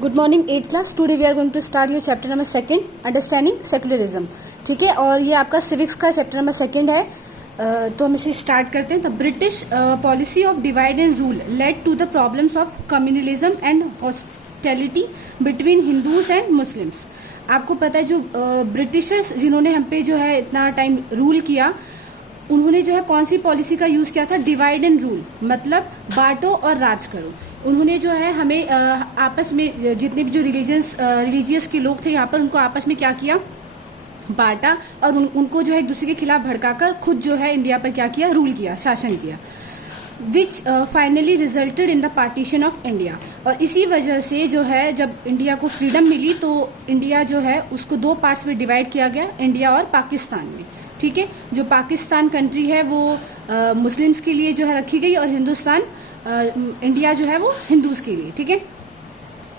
Good morning 8th class. Today we are going to start your chapter number 2 understanding secularism. ठीक है, और ये आपका सिविक्स का चैप्टर नंबर 2 है। तो हम इसे स्टार्ट करते हैं। The British policy of divide and rule led to the problems of communalism and hostility between Hindus and Muslims. आपको पता है जो ब्रिटिशर्स जिन्होंने हम पे जो है इतना टाइम रूल किया, उन्होंने जो है कौन सी पॉलिसी का यूज़ किया था? डिवाइड एंड रूल, मतलब बांटो और राज करो। उन्होंने जो है हमें आपस में जितने भी जो रिलीजियस के लोग थे यहाँ पर, उनको आपस में क्या किया? बांटा, और उनको जो है एक दूसरे के खिलाफ भड़काकर खुद जो है इंडिया पर क्या किया? रूल किया, शासन किया, which finally resulted in the partition of India. और इसी वजह से जो है जब इंडिया को फ्रीडम मिली तो इंडिया जो है उसको दो पार्ट्स में डिवाइड किया गया, इंडिया और पाकिस्तान में। ठीक है, जो पाकिस्तान कंट्री है वो मुस्लिम्स के लिए जो है रखी गई, और हिंदुस्तान इंडिया जो है वो हिंदूज के लिए। ठीक है,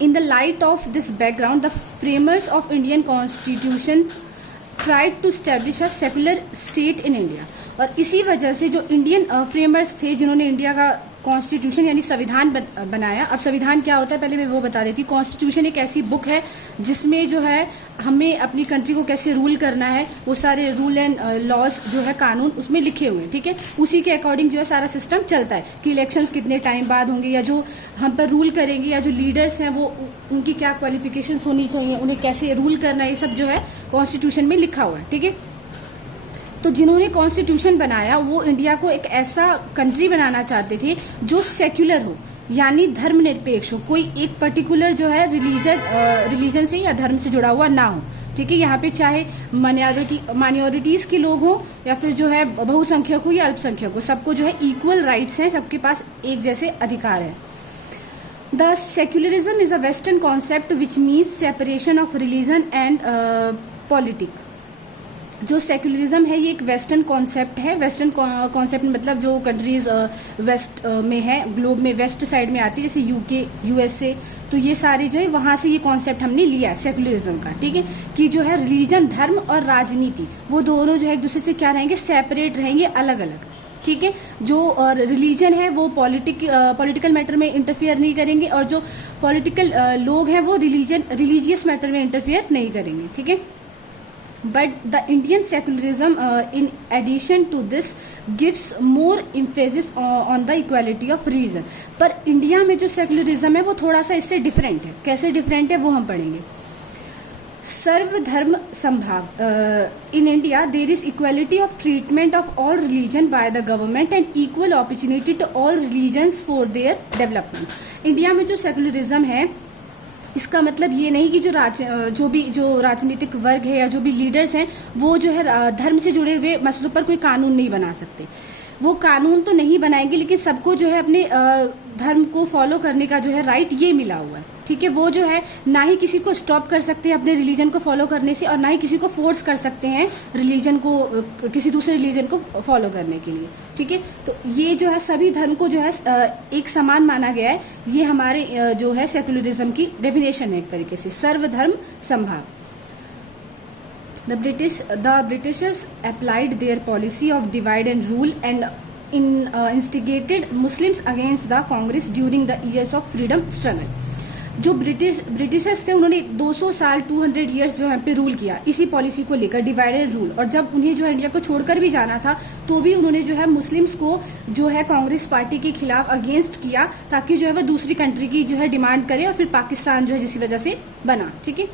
in the light of this background the framers of Indian constitution tried to establish a secular state in India. और इसी वजह से जो इंडियन फ्रेमर्स थे जिन्होंने इंडिया का कॉन्स्टिट्यूशन यानी संविधान बनाया। अब संविधान क्या होता है पहले मैं वो बता देती। कॉन्स्टिट्यूशन एक ऐसी बुक है जिसमें जो है हमें अपनी कंट्री को कैसे रूल करना है, वो सारे रूल एंड लॉज जो है कानून उसमें लिखे हुए हैं। ठीक है, उसी के अकॉर्डिंग जो है सारा सिस्टम चलता है कि इलेक्शंस कितने टाइम बाद होंगे, या जो हम पर रूल करेंगे या जो लीडर्स हैं वो उनकी क्या क्वालिफिकेशंस होनी चाहिए, उन्हें कैसे रूल करना है, ये सब जो है कॉन्स्टिट्यूशन में लिखा हुआ है। ठीक है, तो जिन्होंने कॉन्स्टिट्यूशन बनाया वो इंडिया को एक ऐसा कंट्री बनाना चाहते थे जो सेक्युलर हो, यानी धर्मनिरपेक्ष हो, कोई एक पर्टिकुलर जो है रिलीजन से या धर्म से जुड़ा हुआ ना हो। ठीक है, यहाँ पे चाहे माइनॉरिटीज़ के लोग हों या फिर जो है बहुसंख्यक हो या अल्पसंख्यक हो, सबको जो है इक्वल राइट्स हैं, सबके पास एक जैसे अधिकार है। The secularism is a western concept which means separation of religion and politic. जो सेक्युलरिज्म है ये एक वेस्टर्न कॉन्सेप्ट है। वेस्टर्न कॉन्सेप्ट मतलब जो कंट्रीज वेस्ट में है, ग्लोब में वेस्ट साइड में आती है, जैसे यूके, यूएसए, तो ये सारे जो है वहाँ से ये कॉन्सेप्ट हमने लिया है सेक्युलरिज्म का। ठीक है, कि जो है रिलीजन, धर्म और राजनीति वो दोनों जो है एक दूसरे से क्या रहेंगे? सेपरेट रहेंगे, अलग अलग। ठीक है, जो रिलीजन है वो पॉलिटिकल मैटर में इंटरफेयर नहीं करेंगे, और जो पॉलिटिकल लोग हैं वो रिलीजियस मैटर में इंटरफेयर नहीं करेंगे। ठीक है, but the Indian secularism in addition to this gives more emphasis on the equality of religion। पर इंडिया में जो सेकुलरिज्म है वो थोड़ा सा इससे डिफरेंट है। कैसे डिफरेंट है वो हम पढ़ेंगे। सर्वधर्म समभाव, in India there is equality of treatment of all religion by the government and equal opportunity to all religions for their development. India में जो सेकुलरिज्म है इसका मतलब ये नहीं कि जो राजनीतिक वर्ग है या जो भी लीडर्स हैं वो जो है धर्म से जुड़े हुए मसलों पर कोई कानून नहीं बना सकते। वो कानून तो नहीं बनाएंगे, लेकिन सबको जो है अपने धर्म को फॉलो करने का जो है राइट ये मिला हुआ है। ठीक है, वो जो है ना ही किसी को स्टॉप कर सकते हैं अपने रिलीजन को फॉलो करने से, और ना ही किसी को फोर्स कर सकते हैं रिलीजन को, किसी दूसरे रिलीजन को फॉलो करने के लिए। ठीक है, तो ये जो है सभी धर्म को जो है एक समान माना गया है। ये हमारे जो है सेकुलरिज्म की डेफिनेशन है एक तरीके से, सर्वधर्म समभाव। The Britishers applied their policy of divide and rule and instigated Muslims against the Congress during the years of freedom struggle। जो ब्रिटिशर्स थे उन्होंने 200 साल 200 ईयर्स जो यहाँ पे रूल किया इसी पॉलिसी को लेकर, डिवाइड एंड रूल। और जब उन्हें जो है इंडिया को छोड़कर भी जाना था तो भी उन्होंने जो है मुस्लिम्स को जो है कांग्रेस पार्टी के खिलाफ अगेंस्ट किया, ताकि जो है वह दूसरी कंट्री की जो है डिमांड करे, और फिर पाकिस्तान जो है जिस वजह से बना। ठीक है,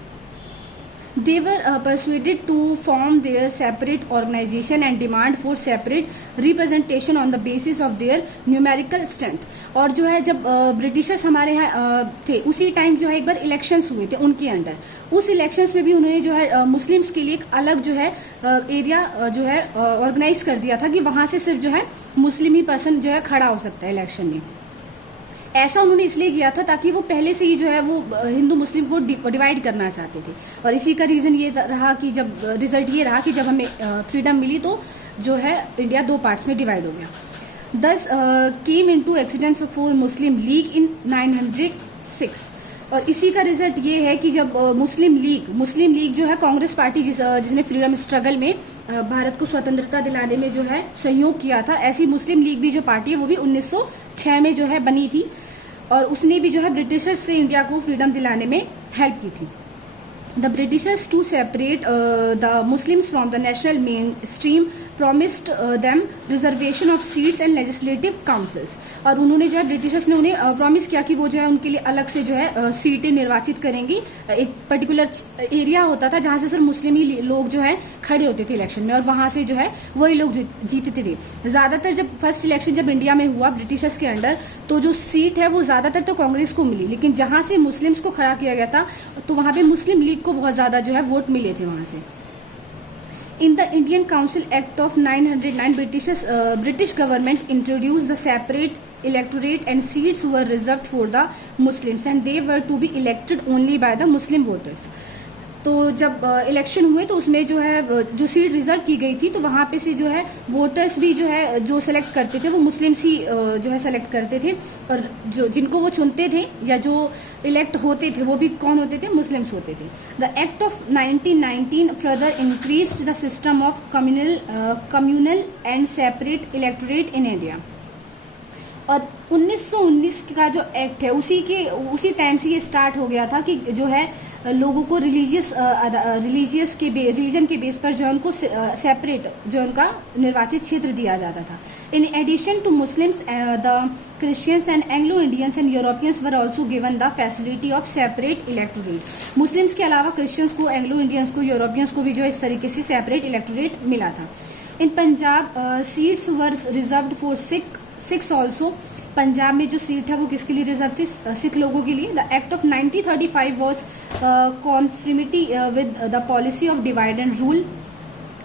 they were persuaded to form their separate organization and demand for separate representation on the basis of their numerical strength। और जो है जब ब्रिटिशर्स हमारे यहाँ थे उसी टाइम जो है एक बार इलेक्शंस हुए थे उनके अंडर। उस इलेक्शंस में भी उन्होंने जो है मुस्लिम्स के लिए एक अलग जो है एरिया जो है ऑर्गेनाइज कर दिया था कि वहाँ से सिर्फ जो है मुस्लिम ही पर्सन जो है खड़ा हो सकता है इलेक्शन में। ऐसा उन्होंने इसलिए किया था ताकि वो पहले से ही जो है वो हिंदू मुस्लिम को डिवाइड करना चाहते थे। और इसी का रीज़न ये रहा कि जब रिजल्ट ये रहा कि जब हमें फ्रीडम मिली तो जो है इंडिया दो पार्ट्स में डिवाइड हो गया। This came into accidents for Muslim League in 906। और इसी का रिजल्ट ये है कि जब मुस्लिम लीग जो है कांग्रेस पार्टी जिसने फ्रीडम स्ट्रगल में भारत को स्वतंत्रता दिलाने में जो है सहयोग किया था, ऐसी मुस्लिम लीग भी जो पार्टी है वो भी 1906 में जो है बनी थी। और उसने भी जो है ब्रिटिशर्स से इंडिया को फ्रीडम दिलाने में हेल्प की थी। The Britishers to separate the Muslims from the national mainstream promised them reservation of seats and legislative councils। और उन्होंने जो है ब्रिटिशर्स ने उन्हें प्रॉमिस किया कि वो जो है उनके लिए अलग से जो है सीटें निर्वाचित करेंगी। एक पर्टिकुलर एरिया होता था जहाँ से सिर्फ मुस्लिम ही लोग जो है खड़े होते थे इलेक्शन में, और वहाँ से जो है वही लोग जीतते थे। ज़्यादातर जब फर्स्ट इलेक्शन जब इंडिया में हुआ ब्रिटिशर्स के अंडर, तो जो सीट है वो ज़्यादातर तो कांग्रेस को मिली, लेकिन जहाँ से मुस्लिम्स को खड़ा किया गया था तो वहाँ पे मुस्लिम लीग को बहुत ज़्यादा जो है वोट मिले थे वहाँ से। In the Indian Council Act of 909, British government introduced the separate electorate and seats were reserved for the Muslims and they were to be elected only by the Muslim voters। तो जब election हुए तो उसमें जो है जो seat reserve की गई थी, तो वहाँ पे से जो है वोटर्स भी जो है जो सेलेक्ट करते थे वो मुस्लिम्स ही जो है सेलेक्ट करते थे, और जो जिनको वो चुनते थे या जो इलेक्ट होते थे वो भी कौन होते थे, मुस्लिम्स होते थे। The act of 1919 further increased the system of communal and separate electorate in India. और 1919 का जो एक्ट है उसी टाइम से ये स्टार्ट हो गया था कि जो है लोगों को रिलीजन के बेस पर जो है उनको सेपरेट जो उनका निर्वाचित क्षेत्र दिया जाता था। In addition to Muslims the Christians and Anglo Indians and Europeans were also given the facility of separate electorate. Muslims के अलावा क्रिश्चियंस को, एंग्लो इंडियंस को, यूरोपियंस को भी जो इस तरीके से सेपरेट इलेक्टोरेट मिला था। In Punjab seats were reserved for Sikhs also. Punjab में जो सीट है वो किसके लिए रिजर्व थी, सिख लोगों के लिए। The act of 1935 was conformity with the policy of divide and rule.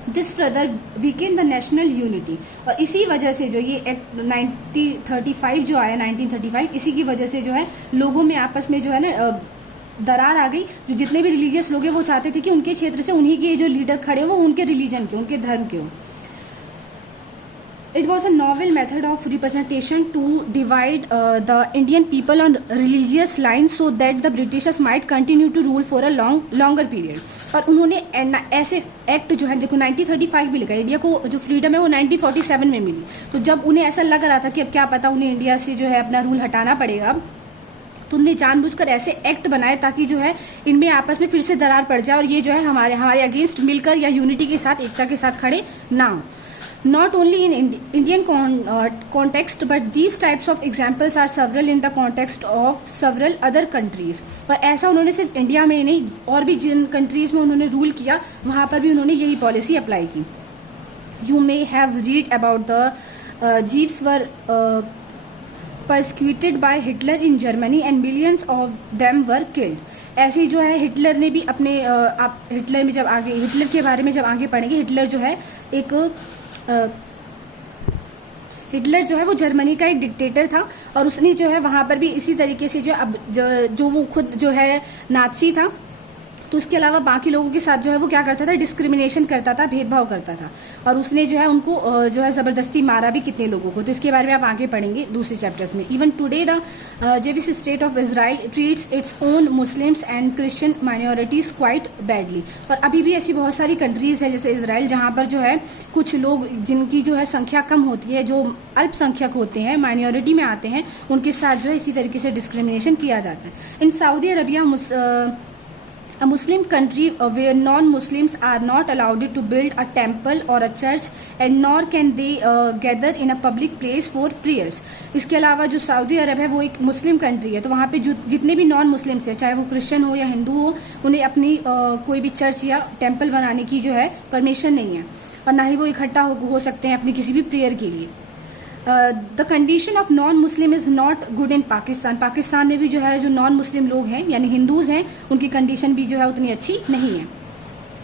This further weakened the national unity. और इसी वजह से जो ये एक्ट 1935 जो आया 1935, इसी की वजह से जो है लोगों में आपस में जो है ना दरार आ गई। जो जितने भी रिलीजियस लोग हैं वो चाहते थे कि उनके क्षेत्र से उन्हीं के जो लीडर खड़े हो वो उनके रिलीजन के, उनके धर्म के हो। It was a novel method of representation to divide the Indian people on religious lines so that the Britishers might continue to rule for a longer period। और उन्होंने ऐसे एक्ट जो है, देखो 1935 भी लिखा है, इंडिया को जो फ्रीडम है वो 1947 में मिली। तो जब उन्हें ऐसा लग रहा था कि अब क्या पता उन्हें इंडिया से जो है अपना रूल हटाना पड़ेगा, तो उन्होंने जानबूझकर ऐसे एक्ट बनाए ताकि जो है इनमें आपस में फिर से दरार पड़ जाए और ये जो है हमारे अगेंस्ट मिलकर या यूनिटी के साथ, एकता के साथ खड़े ना हो। Not only in Indian context, but these types of examples are several in the context of several other countries। और ऐसा उन्होंने सिर्फ इंडिया में ही नहीं, और भी जिन कंट्रीज़ में उन्होंने रूल किया वहाँ पर भी उन्होंने यही पॉलिसी अप्लाई की। You may have read about the Jews were persecuted by Hitler in Germany and millions of them were killed। ऐसे जो है हिटलर ने भी अपने हिटलर में जब आगे, हिटलर के बारे में जब आगे पढ़ेंगे, हिटलर जो है हिटलर जो है वो जर्मनी का एक डिक्टेटर था, और उसने जो है वहाँ पर भी इसी तरीके से जो वो खुद जो है नाज़ी था, तो उसके अलावा बाकी लोगों के साथ जो है वो क्या करता था, डिस्क्रिमिनेशन करता था, भेदभाव करता था, और उसने जो है उनको जो है ज़बरदस्ती मारा भी कितने लोगों को। तो इसके बारे में आप आगे पढ़ेंगे दूसरे चैप्टर्स में। Even today the Jewish state of Israel treats its own Muslims and Christian minorities quite badly. और अभी भी ऐसी बहुत सारी कंट्रीज़ है जैसे इसराइल, जहाँ पर जो है कुछ लोग जिनकी जो है संख्या कम होती है, जो अल्पसंख्यक होते हैं, माइनॉरिटी में आते हैं, उनके साथ जो है इसी तरीके से डिस्क्रिमिनेशन किया जाता है। In Saudi Arabia, a Muslim country where non-Muslims are not allowed to build a temple or a church and nor can they gather in a public place for prayers। इसके अलावा जो सऊदी अरब है वो एक Muslim country है, तो वहाँ पे जो जितने भी नॉन मुस्लिम्स हैं, चाहे वो क्रिश्चियन हो या हिंदू हो, उन्हें अपनी कोई भी चर्च या टेम्पल बनाने की जो है परमिशन नहीं है, और ना ही वो इकट्ठा हो सकते हैं अपनी किसी भी प्रेयर के लिए। The condition of non Muslim is not good in Pakistan. Pakistan में भी जो है जो नॉन मुस्लिम लोग हैं यानी हिंदूज़ हैं, उनकी कंडीशन भी जो है उतनी अच्छी नहीं है।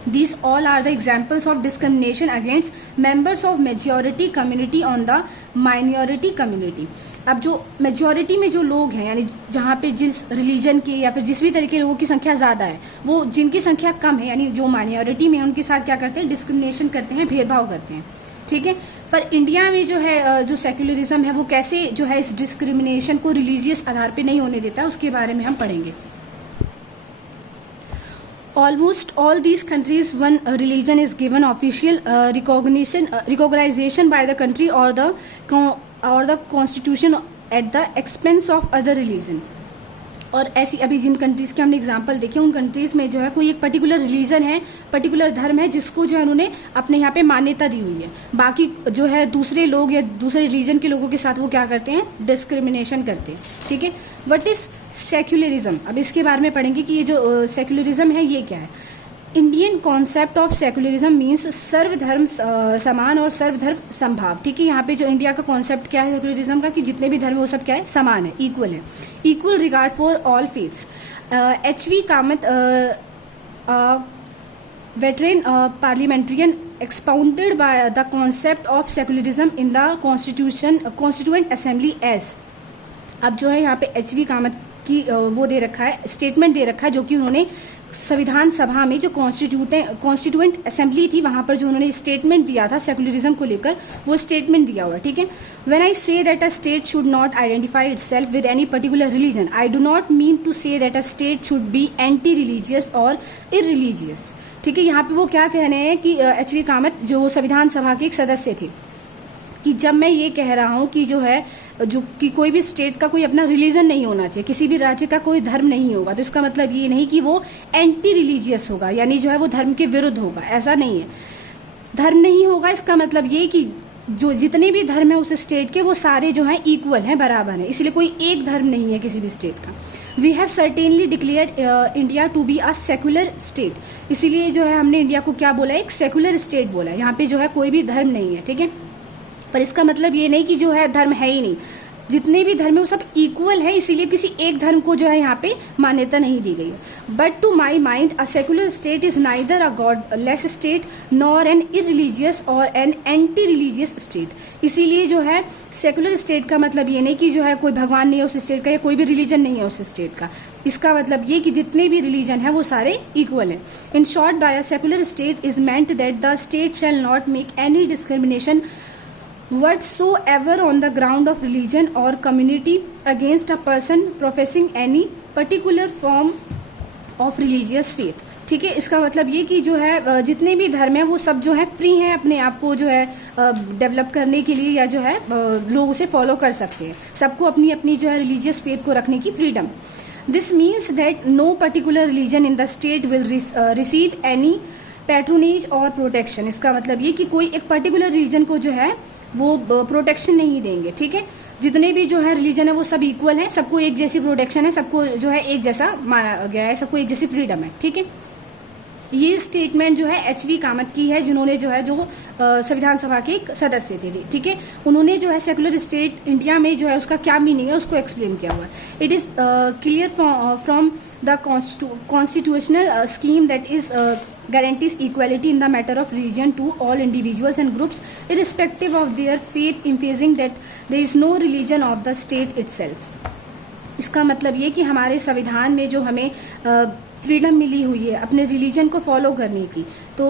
These all are the examples of discrimination against members of majority community on the minority community। अब जो मेजॉरिटी में जो लोग हैं, यानी जहाँ पे जिस रिलीजन के या फिर जिस भी तरीके के लोगों की संख्या ज़्यादा है, वो जिनकी संख्या कम है यानी जो माइनॉरिटी में है, उनके साथ क्या करते हैं, डिस्क्रिमिनेशन करते हैं, भेदभाव करते हैं। ठीक है, पर इंडिया में जो है जो सेक्युलरिज्म है वो कैसे जो है इस डिस्क्रिमिनेशन को रिलीजियस आधार पे नहीं होने देता है, उसके बारे में हम पढ़ेंगे। Almost all these countries, one religion is given official recognition by the country or the constitution at the expense of other religion. और ऐसी अभी जिन कंट्रीज़ के हमने एग्जांपल देखे उन कंट्रीज़ में जो है कोई एक पर्टिकुलर रिलीजन है, पर्टिकुलर धर्म है जिसको जो है उन्होंने अपने यहाँ पे मान्यता दी हुई है, बाकी जो है दूसरे लोग या दूसरे रिलीजन के लोगों के साथ वो क्या करते हैं, डिस्क्रिमिनेशन करते हैं। ठीक है, व्हाट इज सेक्युलरिज्म, अब इसके बारे में पढ़ेंगे कि ये जो सेक्युलरिज्म है ये क्या है। Indian concept of secularism means सर्वधर्म समान और सर्वधर्म समभाव। ठीक है, यहाँ पे जो इंडिया का कॉन्सेप्ट क्या है सेक्युलरिज्म का, कि जितने भी धर्म है वो सब क्या है, समान है, इक्वल है, equal regard for all faiths. H.V. Kamat veteran parliamentarian expounded by the concept of secularism in the constituent assembly as। अब जो है यहाँ पे H.V. कामत की वो दे रखा है, स्टेटमेंट दे रखा है जो कि उन्होंने संविधान सभा में जो कॉन्स्टिट्यूएंट असेंबली थी वहां पर जो उन्होंने स्टेटमेंट दिया था सेकुलरिज्म को लेकर, वो स्टेटमेंट दिया हुआ है। ठीक है, when I say that a state should not identify itself with any particular religion, I do not mean to say that a state should be anti religious or irreligious. ठीक है, यहाँ पे वो क्या कह रहे हैं कि H.V. कामत जो संविधान सभा के एक सदस्य थे, कि जब मैं ये कह रहा हूँ कि जो है जो कि कोई भी स्टेट का कोई अपना रिलीजन नहीं होना चाहिए, किसी भी राज्य का कोई धर्म नहीं होगा, तो इसका मतलब ये नहीं कि वो एंटी रिलीजियस होगा, यानी जो है वो धर्म के विरुद्ध होगा, ऐसा नहीं है। धर्म नहीं होगा इसका मतलब ये कि जो जितने भी धर्म है उस स्टेट के वो सारे जो हैं इक्वल हैं, बराबर हैं, इसलिए कोई एक धर्म नहीं है किसी भी स्टेट का। We have certainly declared India to be a secular state, इसीलिए जो है हमने इंडिया को क्या बोला, एक सेकुलर स्टेट बोला है। यहाँ पे जो है कोई भी धर्म नहीं है। ठीक है, पर इसका मतलब ये नहीं कि जो है धर्म है ही नहीं, जितने भी धर्म है वो सब इक्वल है, इसीलिए किसी एक धर्म को जो है यहाँ पे मान्यता नहीं दी गई है। But to my mind a secular state is neither a godless state nor an irreligious or an anti religious state. इसीलिए जो है सेकुलर स्टेट का मतलब ये नहीं कि जो है कोई भगवान नहीं है उस स्टेट का या कोई भी रिलीजन नहीं है उस स्टेट का, इसका मतलब ये कि जितने भी रिलीजन है वो सारे इक्वल हैं। In short, by a secular state is meant that the state shall not make any discrimination whatsoever on the ground of religion or community against a person professing any particular form of religious faith। ठीक है, इसका मतलब ये कि जो है जितने भी धर्म है वो सब जो है फ्री हैं अपने आप को जो है डेवलप करने के लिए, या जो है लोग उसे फॉलो कर सकते हैं, सबको अपनी अपनी जो है रिलीजियस फेथ को रखने की freedom. This means that no particular religion in the state will receive any patronage or protection. इसका मतलब ये कि कोई एक पर्टिकुलर रिलीजन को जो है वो प्रोटेक्शन नहीं देंगे। ठीक है, जितने भी जो है रिलीजन है वो सब इक्वल हैं, सबको एक जैसी प्रोटेक्शन है, सबको जो है एक जैसा माना गया है, सबको एक जैसी फ्रीडम है। ठीक है, ये स्टेटमेंट जो है H.V. कामत की है, जिन्होंने जो है जो संविधान सभा के एक सदस्य थे। ठीक है, उन्होंने जो है सेकुलर स्टेट इंडिया में जो है उसका क्या मीनिंग है उसको एक्सप्लेन किया हुआ है। It is clear from the constitutional scheme that is guarantees equality in the matter of religion to all individuals and groups irrespective of their faith, emphasizing that there is no religion of the state itself। इसका मतलब ये कि हमारे संविधान में जो हमें freedom मिली हुई है अपने रिलीजन को फॉलो करने की, तो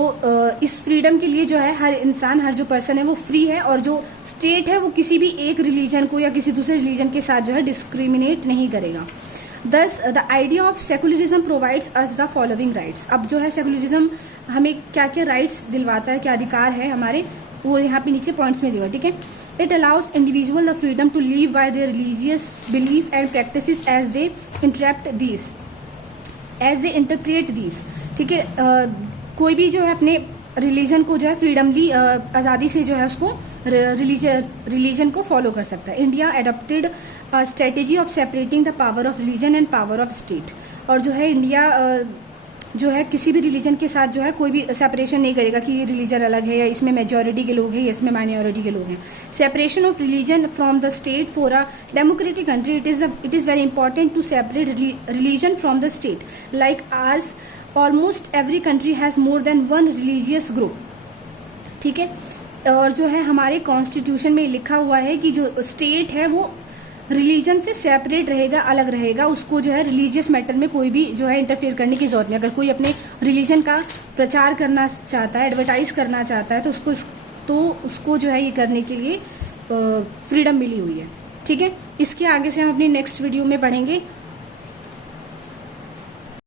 इस फ्रीडम के लिए जो है हर इंसान, हर जो पर्सन है वो फ्री है, और जो स्टेट है वो किसी भी एक रिलीजन को या किसी दूसरे रिलीजन के साथ जो है डिस्क्रिमिनेट नहीं करेगा। Thus, the idea of secularism provides us the following rights। अब जो है सेकुलरिज्म हमें क्या क्या राइट्स दिलवाता है, क्या अधिकार है हमारे, वो यहाँ पे नीचे पॉइंट्स में दिया। ठीक है, it allows individual the freedom to live by their religious belief and practices as they interpret these. ठीक है, कोई भी जो है अपने रिलीजन को जो है फ्रीडमली आज़ादी से जो है उसको रिलीजन को फॉलो कर सकता है। India adopted strategy of separating the power of religion and power of state. और जो है इंडिया जो है किसी भी रिलीजन के साथ जो है कोई भी सेपरेशन नहीं करेगा कि ये रिलीजन अलग है या इसमें मेजॉरिटी के लोग हैं या इसमें माइनॉरिटी के लोग हैं। Separation of religion from the state for a democratic country, it is very important to separate religion from the state. Like ours almost every country has more than one religious group. ठीक है, और जो है हमारे constitution में लिखा हुआ है कि जो स्टेट है वो रिलीजन से सेपरेट रहेगा, अलग रहेगा, उसको जो है रिलीजियस मैटर में कोई भी जो है इंटरफेयर करने की जरूरत नहीं। अगर कोई अपने रिलीजन का प्रचार करना चाहता है, एडवर्टाइज करना चाहता है, तो उसको जो है ये करने के लिए फ्रीडम मिली हुई है। ठीक है, इसके आगे से हम अपनी नेक्स्ट वीडियो में पढ़ेंगे